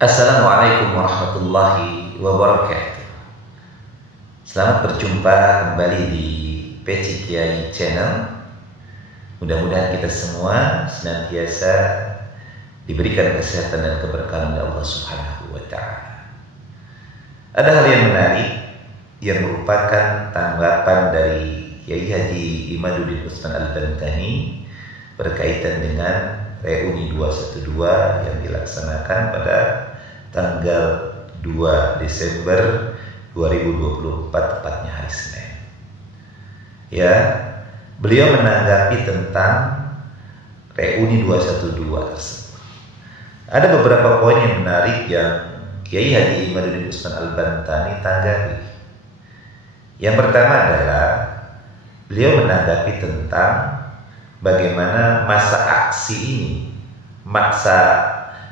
Assalamualaikum warahmatullahi wabarakatuh. Selamat berjumpa kembali di Peci Kiai Channel. Mudah-mudahan kita semua senantiasa diberikan kesehatan dan keberkahan dari Allah Subhanahu wa Ta'ala. Ada hal yang menarik yang merupakan tanggapan dari Kiai Haji Imaduddin Utsman Al-Bantani berkaitan dengan reuni 212 yang dilaksanakan pada tanggal 2 Desember 2024, tepatnya hari Senin. Ya, beliau menanggapi tentang reuni 212 tersebut. Ada beberapa poin yang menarik yang Kiai Haji Imaduddin Utsman Al-Bantani tanggapi. Yang pertama adalah beliau menanggapi tentang bagaimana masa aksi ini,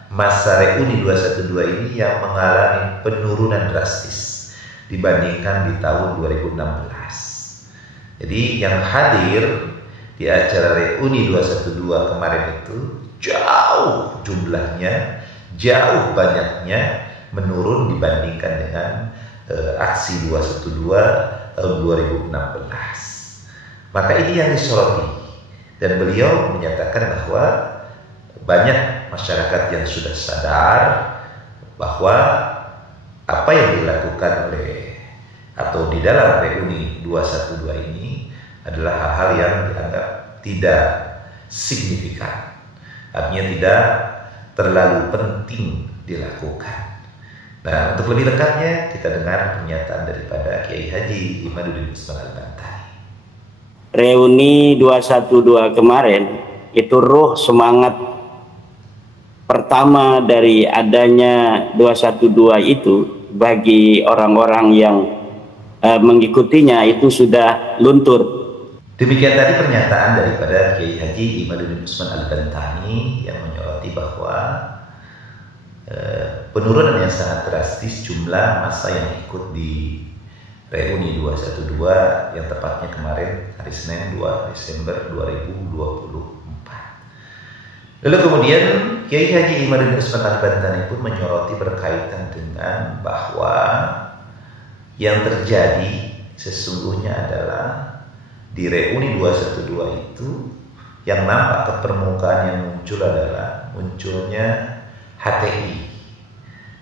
masa reuni 212 ini yang mengalami penurunan drastis dibandingkan di tahun 2016. Jadi yang hadir di acara reuni 212 kemarin itu jauh jumlahnya, jauh banyaknya menurun dibandingkan dengan aksi 212 tahun 2016. Maka ini yang disoroti, dan beliau menyatakan bahwa banyak masyarakat yang sudah sadar bahwa apa yang dilakukan oleh atau di dalam reuni 212 ini adalah hal-hal yang dianggap tidak signifikan, artinya tidak terlalu penting dilakukan. Nah, untuk lebih lengkapnya kita dengar pernyataan daripada Kiai Haji Imaduddin Utsman Al-Bantani. Reuni 212 kemarin itu ruh semangat pertama dari adanya 212 itu bagi orang-orang yang mengikutinya itu sudah luntur. Demikian tadi pernyataan daripada Kiai Haji Imaduddin Utsman Al-Bantani yang menyoroti bahwa penurunan yang sangat drastis jumlah massa yang ikut di reuni 212 yang tepatnya kemarin hari Senin 2 Desember 2024. Lalu kemudian Kiai Haji Imaduddin Utsman Al-Bantani pun menyoroti berkaitan dengan bahwa yang terjadi sesungguhnya adalah di reuni 212 itu yang nampak ke permukaan yang muncul adalah munculnya HTI.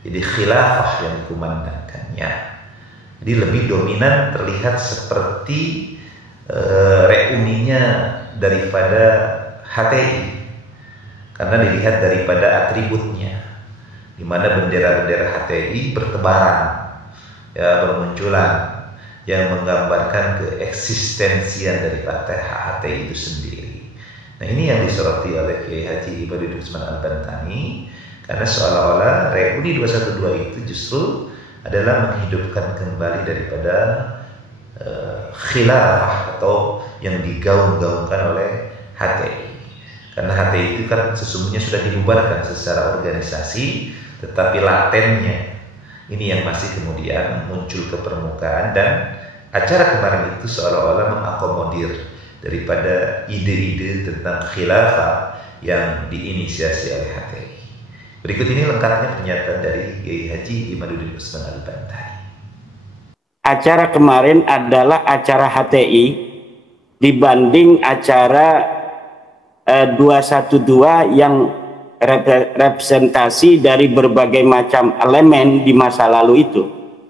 Jadi khilafah yang dikumandangkannya. Jadi lebih dominan terlihat seperti reuninya daripada HTI. Karena dilihat daripada atributnya, di mana bendera-bendera HTI bertebaran, ya, bermunculan, yang menggambarkan keeksistensian dari partai HTI itu sendiri. Nah, ini yang disoroti oleh Kiai Haji Imaduddin Utsman Al-Bantani, karena seolah-olah reuni 212 itu justru adalah menghidupkan kembali daripada khilafah atau yang digaung-gaungkan oleh HTI. Karena HTI itu kan sesungguhnya sudah dibubarkan secara organisasi, tetapi latennya ini yang masih kemudian muncul ke permukaan, dan acara kemarin itu seolah-olah mengakomodir daripada ide-ide tentang khilafah yang diinisiasi oleh HTI. Berikut ini lengkapnya pernyataan dari Kiai Haji Imaduddin Utsman Al-Bantani. Acara kemarin adalah acara HTI dibanding acara 212 yang representasi dari berbagai macam elemen di masa lalu itu.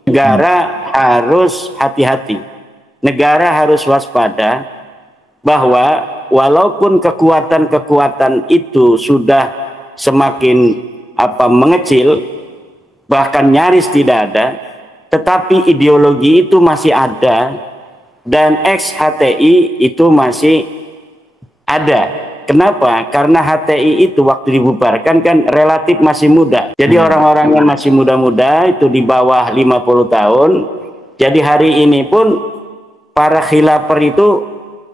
Negara harus hati-hati, negara harus waspada bahwa walaupun kekuatan-kekuatan itu sudah semakin mengecil, bahkan nyaris tidak ada, tetapi ideologi itu masih ada, dan ex-HTI itu masih ada. Kenapa? Karena HTI itu waktu dibubarkan kan relatif masih muda. Jadi orang-orang yang masih muda-muda itu di bawah 50 tahun. Jadi hari ini pun para khilafah itu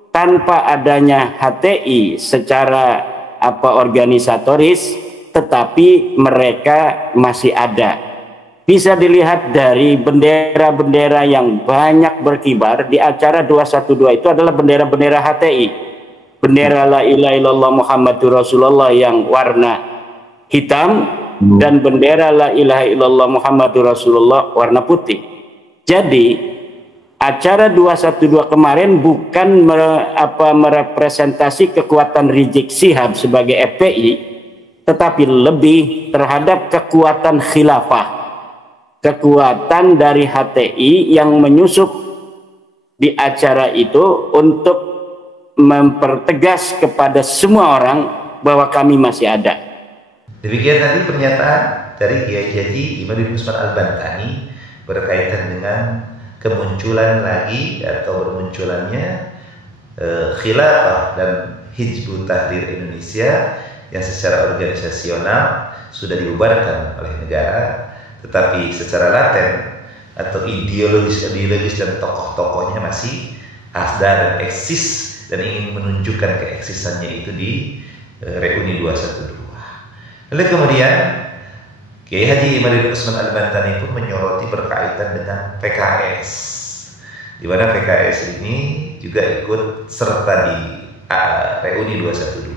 tanpa adanya HTI secara organisatoris, tetapi mereka masih ada. Bisa dilihat dari bendera-bendera yang banyak berkibar di acara 212 itu adalah bendera-bendera HTI. Bendera la ilaha illallah Muhammadur Rasulullah yang warna hitam dan bendera la ilaha illallah Muhammadur Rasulullah warna putih. Jadi acara 212 kemarin bukan merepresentasi kekuatan Rizik Syihab sebagai FPI, tetapi lebih terhadap kekuatan khilafah, kekuatan dari HTI yang menyusup di acara itu untuk mempertegas kepada semua orang bahwa kami masih ada. Demikian tadi pernyataan dari Kiai Haji Imaduddin Usman Al-Bantani berkaitan dengan kemunculan lagi atau bermunculannya khilafah dan Hizbut Tahrir Indonesia yang secara organisasional sudah dibubarkan oleh negara, tetapi secara laten atau ideologis dan tokoh-tokohnya masih ada dan eksis dan ingin menunjukkan keeksisannya itu di reuni 212. Lalu kemudian Kiai Haji Imaduddin Usman Al-Bantani pun menyoroti berkaitan dengan PKS, di mana PKS ini juga ikut serta di reuni 212.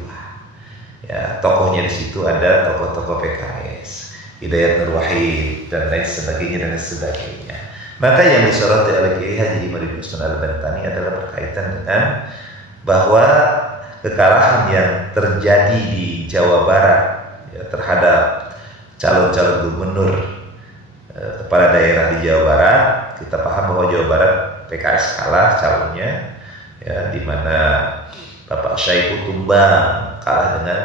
Ya, tokohnya di situ ada tokoh-tokoh PKS, Hidayat Nur Wahid dan lain sebagainya. Maka yang disoroti oleh Kiai Haji Imaduddin Usman Al-Bantani adalah berkaitan dengan bahwa kekalahan yang terjadi di Jawa Barat ya, terhadap calon-calon gubernur kepala daerah di Jawa Barat, kita paham bahwa Jawa Barat PKS kalah calonnya, ya, di mana Bapak Syaiful Tumbang kalah dengan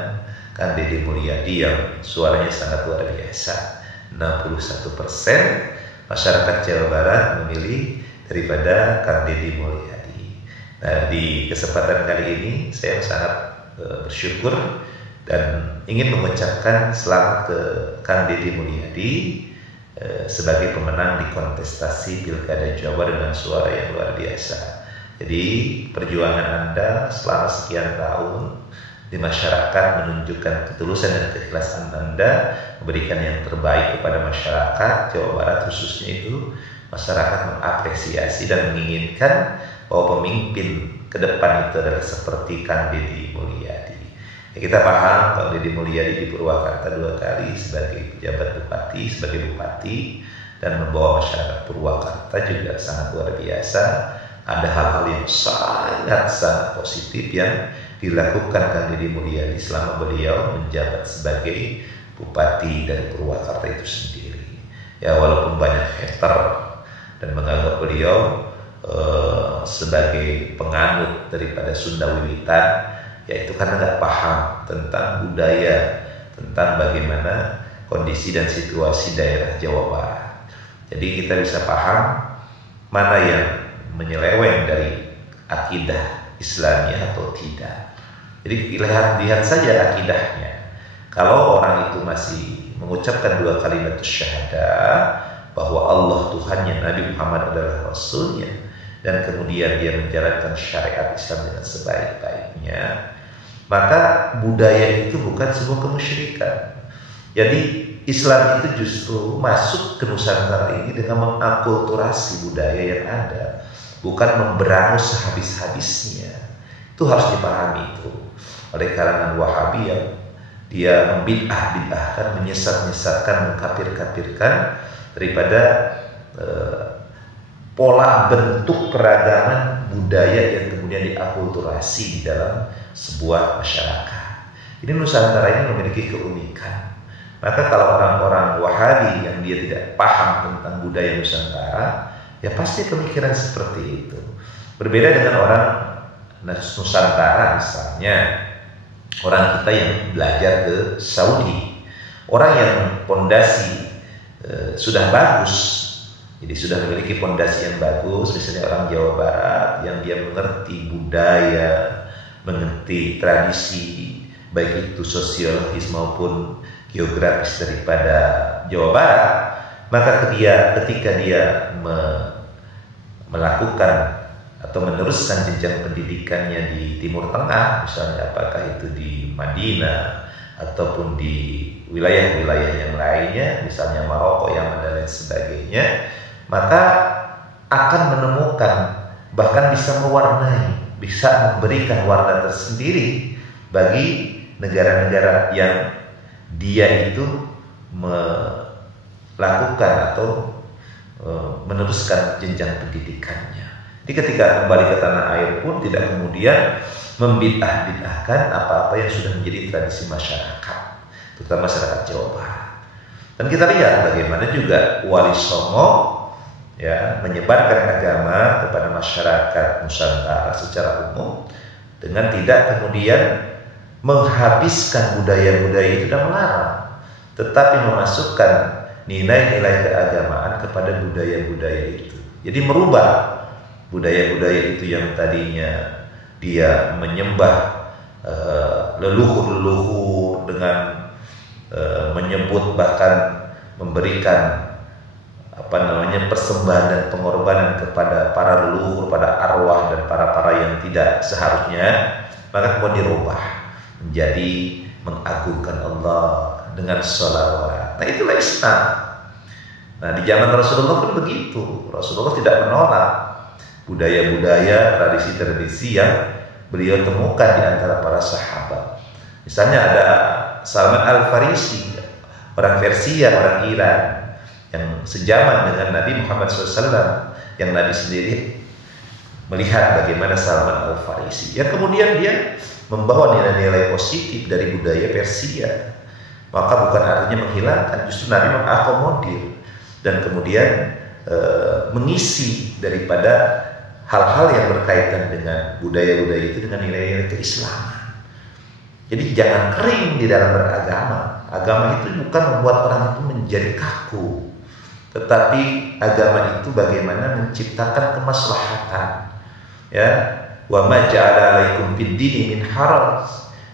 Kang Deddy Mulyadi yang suaranya sangat luar biasa, 61% masyarakat Jawa Barat memilih daripada Kang Deddy Mulyadi. Nah, di kesempatan kali ini saya sangat bersyukur dan ingin mengucapkan selamat ke Kang Deddy Mulyadi sebagai pemenang di kontestasi Pilkada Jawa dengan suara yang luar biasa. Jadi perjuangan Anda selama sekian tahun di masyarakat menunjukkan ketulusan dan keikhlasan Anda memberikan yang terbaik kepada masyarakat Jawa Barat, khususnya itu masyarakat mengapresiasi dan menginginkan bahwa pemimpin ke depan itu adalah seperti Kang Deddy Mulyadi. Ya, kita paham Kang Deddy Mulyadi di Purwakarta 2 kali sebagai pejabat bupati, sebagai bupati, dan membawa masyarakat Purwakarta juga sangat luar biasa. Ada hal-hal yang sangat positif yang dilakukan Kang Deddy Mulyadi selama beliau menjabat sebagai bupati dari Purwakarta itu sendiri. Ya, walaupun banyak hater dan menganggap beliau sebagai penganut daripada Sunda Wiwitan, yaitu karena nggak paham tentang budaya, tentang bagaimana kondisi dan situasi daerah Jawa Barat. Jadi kita bisa paham mana yang menyeleweng dari akidah Islamiyah atau tidak. Jadi lihat saja akidahnya. Kalau orang itu masih mengucapkan 2 kalimat syahadah bahwa Allah Tuhannya, Nabi Muhammad adalah Rasulnya, dan kemudian dia menjalankan syariat Islam dengan sebaik-baiknya, maka budaya itu bukan sebuah kemusyrikan. Jadi Islam itu justru masuk ke Nusantara ini dengan mengakulturasi budaya yang ada, bukan memberangus sehabis-habisnya. Itu harus dipahami itu oleh kalangan Wahabi yang dia membid'ah-bid'ahkan, menyesat-nyesatkan, mengkafir-kafirkan daripada pola bentuk keragaman budaya yang kemudian diakulturasi di dalam sebuah masyarakat. Ini Nusantara ini memiliki keunikan. Maka kalau orang-orang Wahabi yang dia tidak paham tentang budaya Nusantara, ya pasti pemikiran seperti itu. Berbeda dengan orang Nusantara misalnya, orang kita yang belajar ke Saudi, orang yang pondasi sudah bagus, jadi sudah memiliki pondasi yang bagus, misalnya orang Jawa Barat yang dia mengerti budaya, mengerti tradisi, baik itu sosiologis maupun geografis daripada Jawa Barat, maka ketika dia melakukan atau meneruskan jenjang pendidikannya di Timur Tengah, misalnya apakah itu di Madinah ataupun di wilayah-wilayah yang lainnya, misalnya Maroko, Yaman dan lain sebagainya, maka akan menemukan, bahkan bisa mewarnai, bisa memberikan warna tersendiri bagi negara-negara yang dia itu melakukan atau meneruskan jenjang pendidikannya. Jadi ketika kembali ke tanah air pun tidak kemudian membid'ah-bid'ahkan apa-apa yang sudah menjadi tradisi masyarakat, terutama masyarakat Jawa Barat. Dan kita lihat bagaimana juga Wali Songo ya menyebarkan agama kepada masyarakat Nusantara secara umum dengan tidak kemudian menghabiskan budaya-budaya itu dan melarang, tetapi memasukkan nilai-nilai keagamaan kepada budaya-budaya itu. Jadi merubah budaya-budaya itu yang tadinya dia menyembah leluhur-leluhur dengan menyebut bahkan memberikan persembahan dan pengorbanan kepada para leluhur, pada arwah dan para yang tidak seharusnya, maka kemudian dirubah menjadi mengagungkan Allah dengan sholawat. Nah, itulah Islam. Nah, di zaman Rasulullah pun begitu. Rasulullah tidak menolak budaya-budaya, tradisi-tradisi yang beliau temukan di antara para sahabat. Misalnya ada Salman Al-Farisi, orang Persia, orang Iran, yang sejaman dengan Nabi Muhammad SAW, yang Nabi sendiri melihat bagaimana Salman Al-Farisi, yang kemudian dia membawa nilai-nilai positif dari budaya Persia. Maka bukan artinya menghilangkan, justru Nabi mengakomodir dan kemudian mengisi daripada hal-hal yang berkaitan dengan budaya-budaya itu dengan nilai-nilai keislaman. Jadi jangan kering di dalam beragama. Agama itu bukan membuat orang itu menjadi kaku, tetapi agama itu bagaimana menciptakan kemaslahatan. Ya, wa ma ja'ala 'alaikum fid-dini min haraj.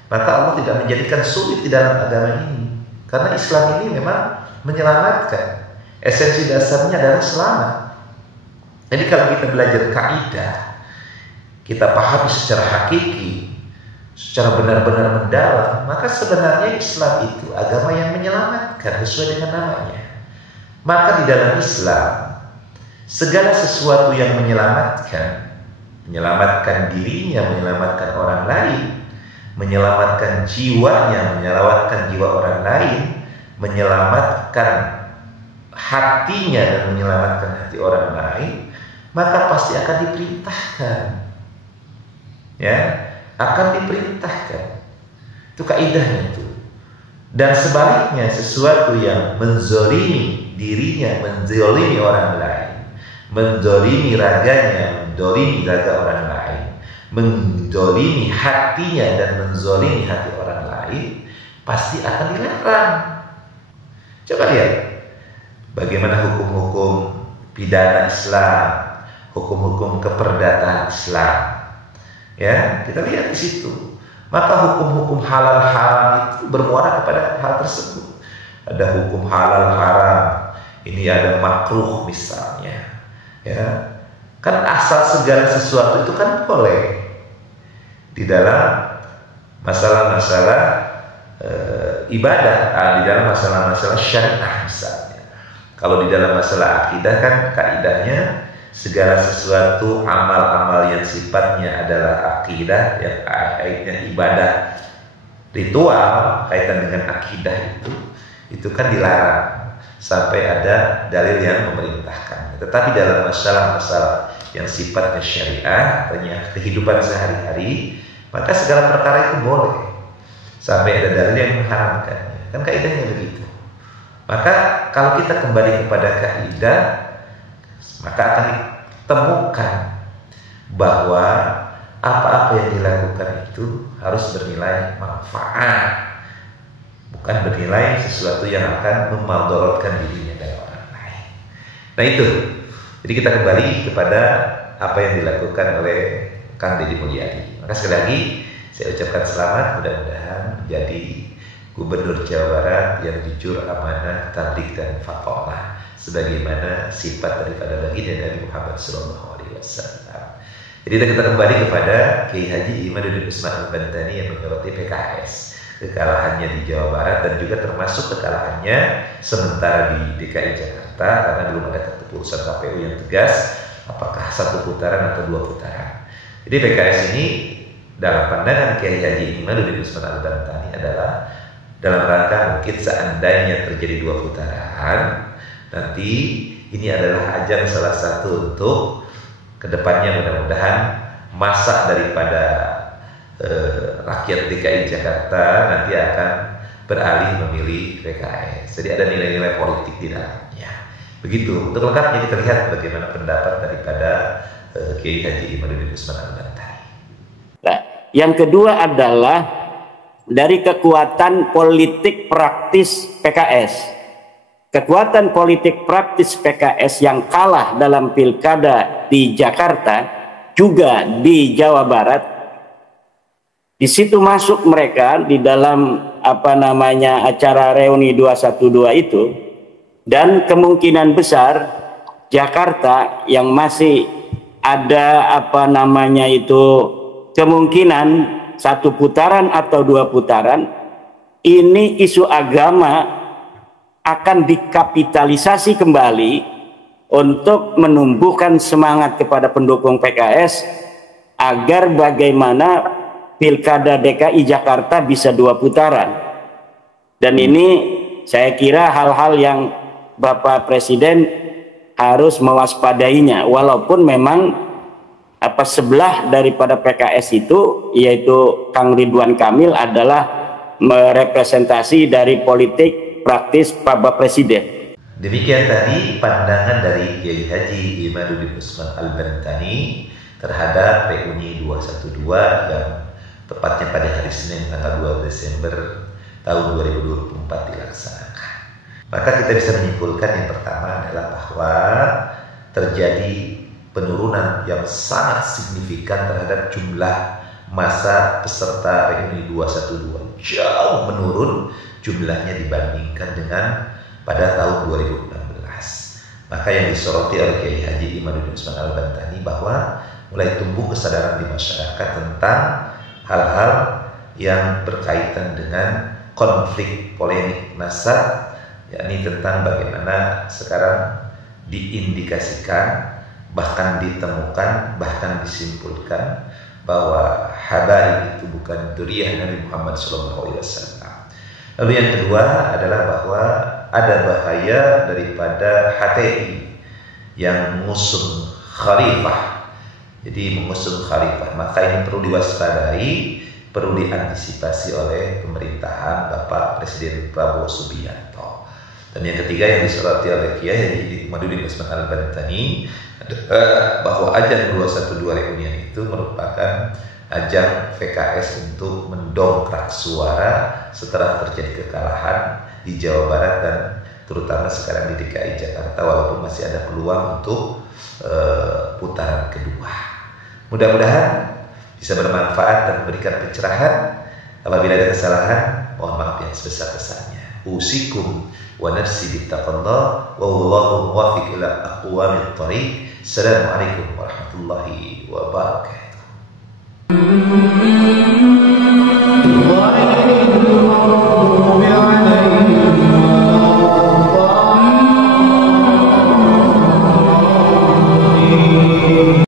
Maka Allah tidak menjadikan sulit di dalam agama ini, karena Islam ini memang menyelamatkan. Esensi dasarnya adalah selamat. Jadi kalau kita belajar kaidah, kita pahami secara hakiki, secara benar-benar mendalam, maka sebenarnya Islam itu agama yang menyelamatkan sesuai dengan namanya. Maka di dalam Islam segala sesuatu yang menyelamatkan dirinya, menyelamatkan orang lain, menyelamatkan jiwanya, menyelamatkan jiwa orang lain, menyelamatkan hatinya dan menyelamatkan hati orang lain, maka pasti akan diperintahkan. Ya, akan diperintahkan. Itu kaidahnya itu. Dan sebaliknya, sesuatu yang menzolimi dirinya, menzolimi orang lain, menzolimi raganya, menzolimi raga orang lain, menzolimi hatinya dan menzolimi hati orang lain, pasti akan dilarang. Coba lihat bagaimana hukum-hukum pidana Islam, hukum-hukum keperdataan Islam. Ya, kita lihat di situ. Maka hukum-hukum halal haram itu bermuara kepada hal tersebut. Ada hukum halal haram, ini ada makruh misalnya. Ya, kan asal segala sesuatu itu kan boleh di dalam masalah-masalah ibadah, di dalam masalah-masalah syariah misalnya. Kalau di dalam masalah akidah kan kaidahnya segala sesuatu amal-amal yang sifatnya adalah akidah, yang kaitnya ibadah ritual kaitan dengan akidah itu kan dilarang sampai ada dalil yang memerintahkan. Tetapi dalam masalah-masalah yang sifatnya syariah, kehidupan sehari-hari, maka segala perkara itu boleh sampai ada dalil yang mengharamkannya. Kan kaidahnya begitu. Maka kalau kita kembali kepada kaidah, maka akan ditemukan bahwa apa-apa yang dilakukan itu harus bernilai manfaat, bukan bernilai sesuatu yang akan memadorotkan dirinya dan orang lain. Nah itu, jadi kita kembali kepada apa yang dilakukan oleh Kang Deddy Mulyadi. Maka sekali lagi saya ucapkan selamat, mudah-mudahan menjadi Gubernur Jawa Barat yang jujur, amanah, tabligh dan faqih, sebagaimana sifat daripada baginda Nabi Muhammad SAW. Jadi kita kembali kepada Kiai Haji Imaduddin Usman Al-Bantani yang menyoroti PKS, kekalahannya di Jawa Barat dan juga termasuk kekalahannya sementara di DKI Jakarta karena belum ada keputusan KPU yang tegas apakah 1 putaran atau 2 putaran. Jadi PKS ini dalam pandangan Kiai Haji Imaduddin Usman Al-Bantani adalah dalam rangka mungkin seandainya terjadi 2 putaran, nanti ini adalah ajang salah satu untuk kedepannya mudah-mudahan masa daripada rakyat DKI Jakarta nanti akan beralih memilih PKS. Jadi ada nilai-nilai politik di dalamnya. Begitu. Untuk lengkapnya kita lihat bagaimana pendapat daripada Kiai Haji Imaduddin Usman Al-Bantani. Nah, yang kedua adalah dari kekuatan politik praktis PKS. Kekuatan politik praktis PKS yang kalah dalam pilkada di Jakarta, juga di Jawa Barat, di situ masuk mereka di dalam acara reuni 212 itu, dan kemungkinan besar Jakarta yang masih ada kemungkinan 1 putaran atau 2 putaran, ini isu agama akan dikapitalisasi kembali untuk menumbuhkan semangat kepada pendukung PKS agar bagaimana Pilkada DKI Jakarta bisa 2 putaran. Dan ini saya kira hal-hal yang Bapak Presiden harus mewaspadainya, walaupun memang sebelah daripada PKS itu, yaitu Kang Ridwan Kamil, adalah merepresentasi dari politik praktis Bapak Presiden. Demikian tadi pandangan dari Kiai Haji Imaduddin Usman Al-Bantani terhadap reuni 212 yang tepatnya pada hari Senin tanggal 2 Desember tahun 2024 dilaksanakan. Maka kita bisa menyimpulkan yang pertama adalah bahwa terjadi penurunan yang sangat signifikan terhadap jumlah masa peserta reuni 212, jauh menurun jumlahnya dibandingkan dengan pada tahun 2016. Maka yang disoroti oleh Kiai Haji Imaduddin Usman Al-Bantani bahwa mulai tumbuh kesadaran di masyarakat tentang hal-hal yang berkaitan dengan konflik polemik massa, yakni tentang bagaimana sekarang diindikasikan, bahkan ditemukan, bahkan disimpulkan bahwa habaib itu bukan dzurriyyah Nabi Muhammad SAW. Lalu yang kedua adalah bahwa ada bahaya daripada HTI yang mengusung khalifah. Jadi mengusung khalifah, maka ini perlu diwaspadai, perlu diantisipasi oleh pemerintahan Bapak Presiden Prabowo Subianto. Dan yang ketiga yang disoroti oleh Kiai Haji Imaduddin Usman Al-Bantani adalah bahwa ajang 212 reunian itu merupakan ajang PKS untuk mendongkrak suara setelah terjadi kekalahan di Jawa Barat dan terutama sekarang di DKI Jakarta, walaupun masih ada peluang untuk putaran kedua. Mudah-mudahan bisa bermanfaat dan memberikan pencerahan. Apabila ada kesalahan, mohon maaf yang sebesar-besarnya. Usikum wa nafsi bittaqallah wa wallahu muwaffiq ila aqwamit thariq. Assalamualaikum warahmatullahi wabarakatuh.